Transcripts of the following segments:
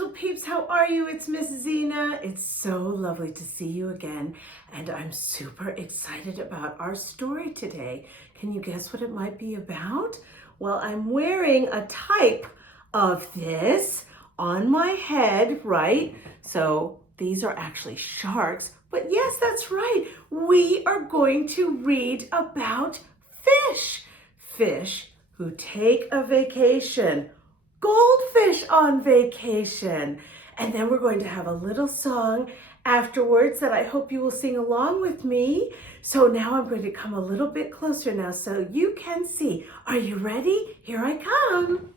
little peeps, how are you? It's Miss Zena. It's so lovely to see you again, and I'm super excited about our story today. Can you guess what it might be about? Well, I'm wearing a type of this on my head, right? So these are actually sharks, but yes, that's right. We are going to read about fish. Fish who take a vacation. Goldfish on vacation. And then we're going to have a little song afterwards that I hope you will sing along with me. So now I'm going to come a little bit closer now so you can see. Are you ready? Here I come.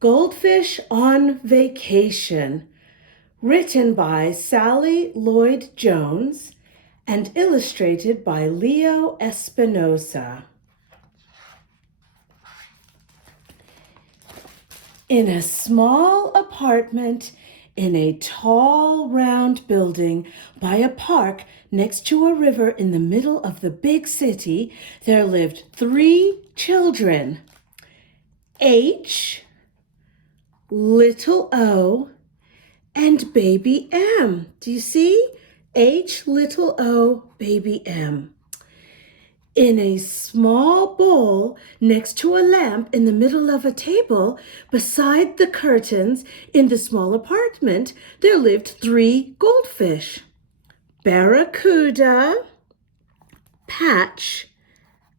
Goldfish on Vacation, written by Sally Lloyd-Jones and illustrated by Leo Espinosa. In a small apartment in a tall, round building by a park next to a river in the middle of the big city, there lived 3 children. H, little O, and baby M. Do you see? H, little O, baby M. In a small bowl next to a lamp in the middle of a table, beside the curtains in the small apartment, there lived 3 goldfish. Barracuda, Patch,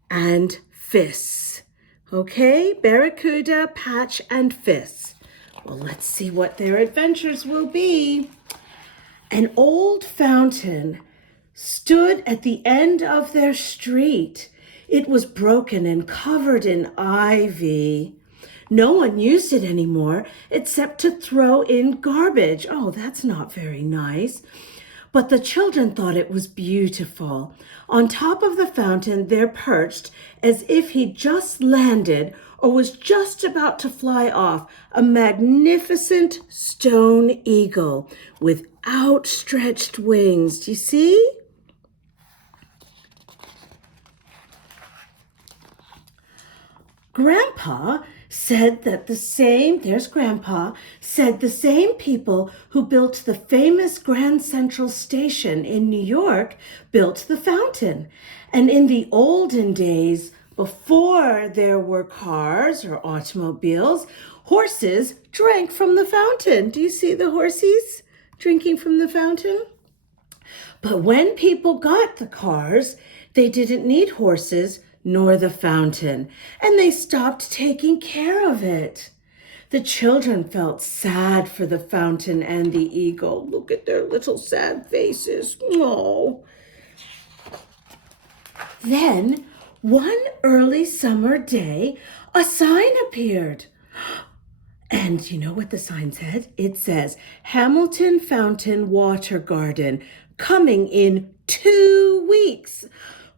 and Fiss. Okay, Barracuda, Patch, and Fiss. Well, let's see what their adventures will be. An old fountain stood at the end of their street. It was broken and covered in ivy. No one used it anymore except to throw in garbage. Oh, that's not very nice. But the children thought it was beautiful. On top of the fountain there perched, as if he'd just landed or was just about to fly off, a magnificent stone eagle with outstretched wings. Do you see? Grandpa said that there's Grandpa, said the same people who built the famous Grand Central Station in New York built the fountain. And in the olden days, before there were cars or automobiles, horses drank from the fountain. Do you see the horses drinking from the fountain? But when people got the cars, they didn't need horses nor the fountain, and they stopped taking care of it. The children felt sad for the fountain and the eagle. Look at their little sad faces. Oh. Then, one early summer day, a sign appeared. And you know what the sign said? It says, Hamilton Fountain Water Garden, coming in 2 weeks,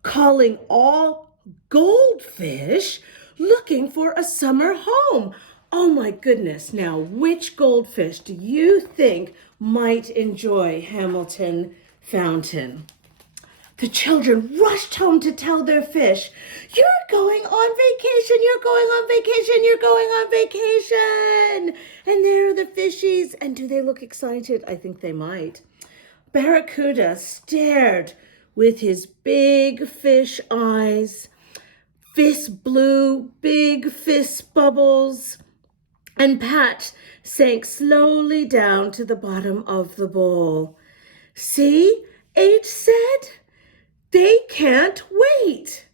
calling all goldfish looking for a summer home. Oh my goodness. Now, which goldfish do you think might enjoy Hamilton Fountain? The children rushed home to tell their fish, you're going on vacation, you're going on vacation, you're going on vacation. And there are the fishies. And do they look excited? I think they might. Barracuda stared with his big fish eyes. Fiss blew big fist bubbles, and Patch sank slowly down to the bottom of the bowl. See, H said, they can't wait.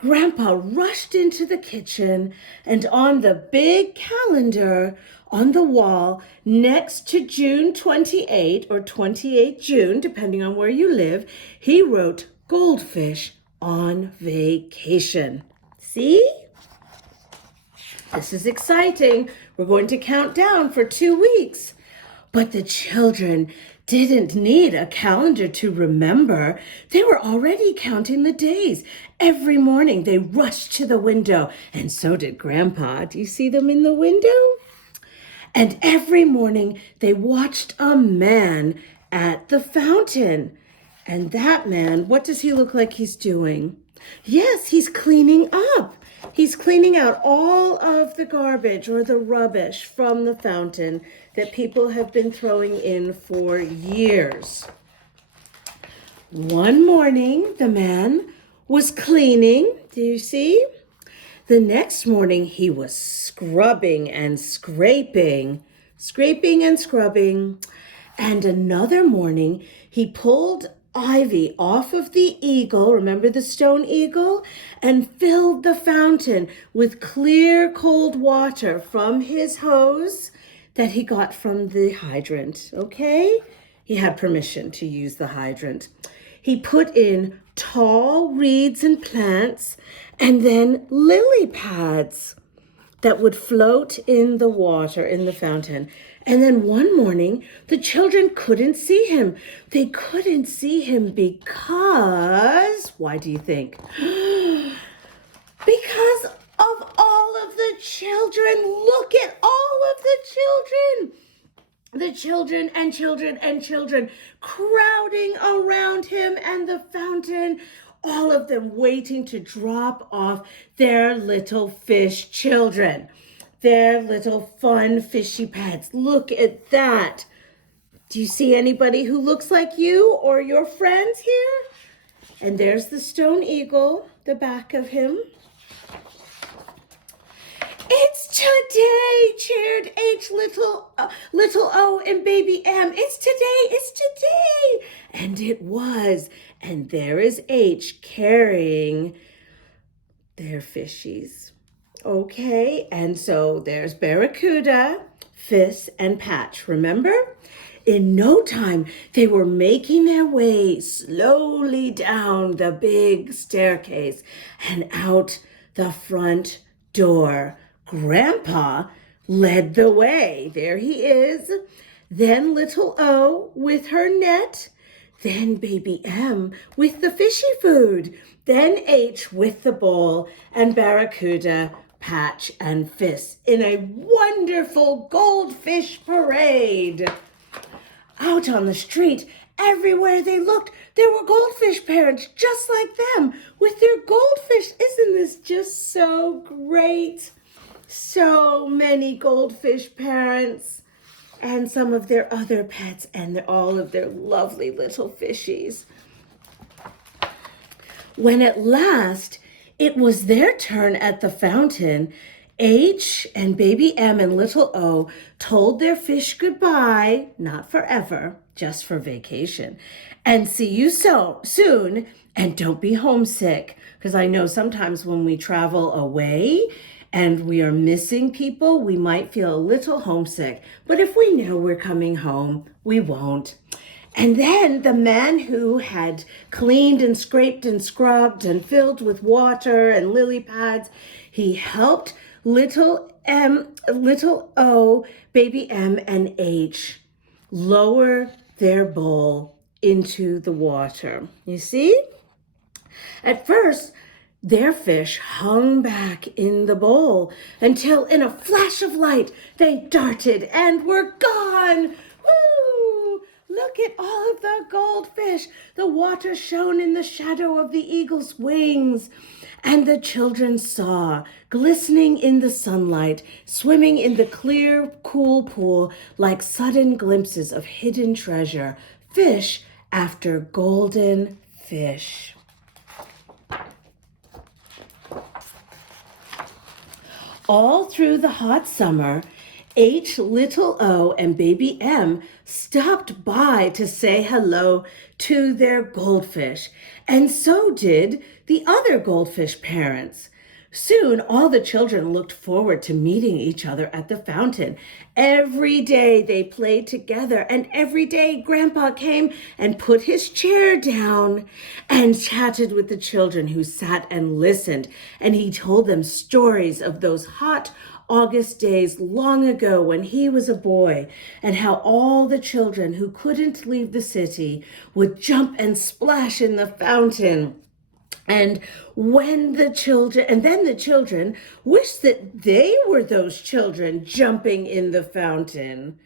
Grandpa rushed into the kitchen, and on the big calendar on the wall next to June 28 or 28 June, depending on where you live, he wrote Goldfish on Vacation. See? This is exciting. We're going to count down for 2 weeks. But the children didn't need a calendar to remember. They were already counting the days. Every morning they rushed to the window, and so did Grandpa. Do you see them in the window? And every morning they watched a man at the fountain. And that man, what does he look like he's doing? Yes, he's cleaning up. He's cleaning out all of the garbage or the rubbish from the fountain that people have been throwing in for years. One morning, the man was cleaning. Do you see? The next morning, he was scrubbing and scraping and scrubbing. And another morning, he pulled ivy off of the eagle, remember the stone eagle, and filled the fountain with clear, cold water from his hose that he got from the hydrant, okay? He had permission to use the hydrant. He put in tall reeds and plants and then lily pads that would float in the water in the fountain. And then one morning, the children couldn't see him. They couldn't see him because, why do you think? Because of all of the children. Look at all of the children. The children and children and children crowding around him and the fountain, all of them waiting to drop off their little fish children, their little fun fishy pets. Look at that. Do you see anybody who looks like you or your friends here? And there's the stone eagle, the back of him. It's today, cheered H, little O, and baby M. It's today. And it was. And there is H carrying their fishies. Okay, and so there's Barracuda, Fiss, and Patch. Remember? In no time, they were making their way slowly down the big staircase and out the front door. Grandpa led the way. There he is. Then little O with her net. Then baby M with the fishy food. Then H with the bowl. And Barracuda, Patch, and Fiss in a wonderful goldfish parade. Out on the street, everywhere they looked, there were goldfish parents just like them with their goldfish. Isn't this just so great? So many goldfish parents and some of their other pets and all of their lovely little fishies. When at last it was their turn at the fountain, H and baby M and little O told their fish goodbye, not forever, just for vacation. And see you so soon, and don't be homesick, because I know sometimes when we travel away and we are missing people, we might feel a little homesick. But if we know we're coming home, we won't. And then the man who had cleaned and scraped and scrubbed and filled with water and lily pads, he helped little O, baby M, and H lower their bowl into the water. You see? At first, their fish hung back in the bowl until in a flash of light, they darted and were gone. Woo! Look at all of the goldfish. The water shone in the shadow of the eagle's wings. And the children saw, glistening in the sunlight, swimming in the clear, cool pool like sudden glimpses of hidden treasure, fish after golden fish. All through the hot summer, H, little O, and baby M stopped by to say hello to their goldfish, and so did the other goldfish parents. Soon, all the children looked forward to meeting each other at the fountain. Every day they played together, and every day Grandpa came and put his chair down and chatted with the children who sat and listened. And he told them stories of those hot August days long ago when he was a boy, and how all the children who couldn't leave the city would jump and splash in the fountain. And then the children wished that they were those children jumping in the fountain.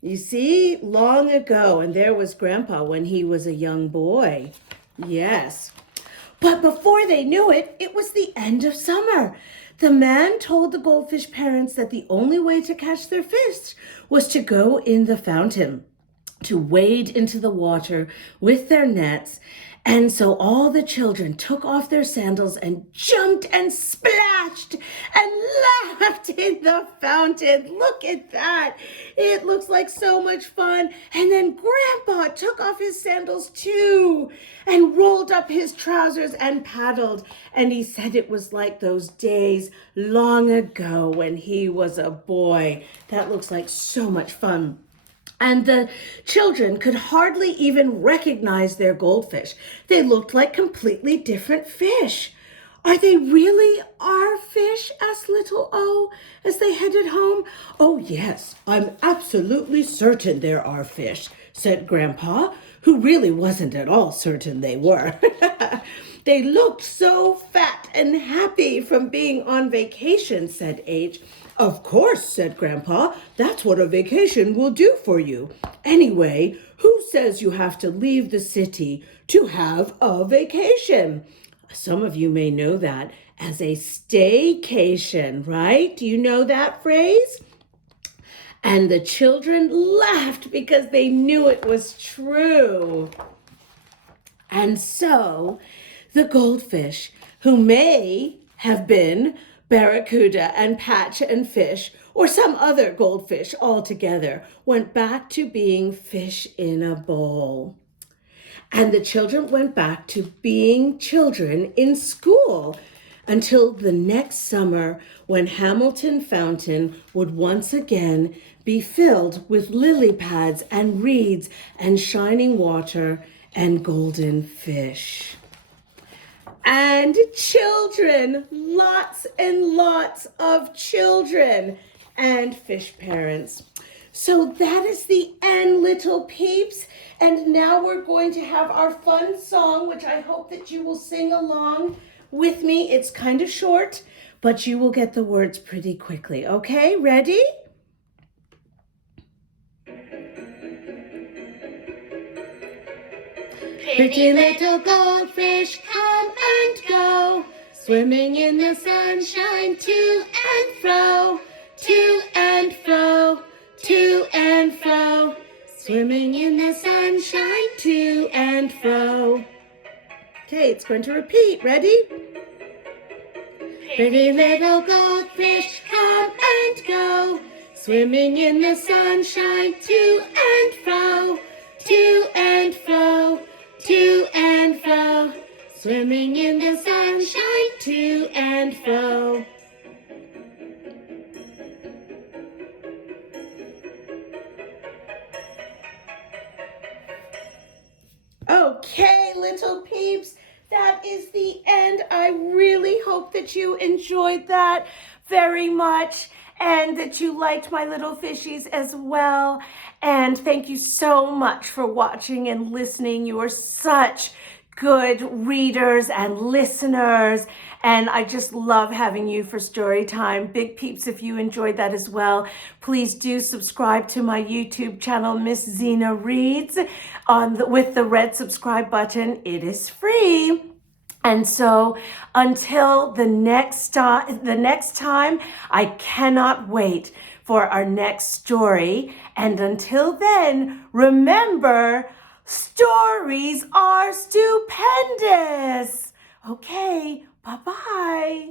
You see, long ago, and there was Grandpa when he was a young boy. Yes. But before they knew it, it was the end of summer. The man told the goldfish parents that the only way to catch their fish was to go in the fountain, to wade into the water with their nets. And so all the children took off their sandals and jumped and splashed and laughed in the fountain. Look at that. It looks like so much fun. And then Grandpa took off his sandals too and rolled up his trousers and paddled. And he said it was like those days long ago when he was a boy. That looks like so much fun. And the children could hardly even recognize their goldfish. They looked like completely different fish. Are they really our fish? Asked little O as they headed home. Oh, yes, I'm absolutely certain they're our fish, said Grandpa, who really wasn't at all certain they were. They looked so fat and happy from being on vacation, said H. Of course, said Grandpa, that's what a vacation will do for you. Anyway, who says you have to leave the city to have a vacation? Some of you may know that as a staycation, right? Do you know that phrase? And the children laughed because they knew it was true. And so the goldfish, who may have been Barracuda and Patch and Fish, or some other goldfish altogether, went back to being fish in a bowl. And the children went back to being children in school until the next summer when Hamilton Fountain would once again be filled with lily pads and reeds and shining water and golden fish. And children, lots and lots of children and fish parents. So that is the end, little peeps. And now we're going to have our fun song, which I hope that you will sing along with me. It's kind of short, but you will get the words pretty quickly. Okay, ready? Pretty little goldfish, come and go, swimming in the sunshine, to and fro, to and fro, to and fro, swimming in the sunshine, to and fro. Okay, it's going to repeat. Ready? Pretty little goldfish, come and go, swimming in the sunshine, to and fro, to and fro, to and fro, swimming in the sunshine, to and fro. Okay, little peeps, that is the end. I really hope that you enjoyed that very much and that you liked my little fishies as well. And thank you so much for watching and listening. You are such good readers and listeners, and I just love having you for story time. Big peeps, if you enjoyed that as well, please do subscribe to my YouTube channel, Miss Zena Reads, with the red subscribe button. It is free. And so until the next time, I cannot wait for our next story. And until then, remember, stories are stupendous. Okay, bye-bye.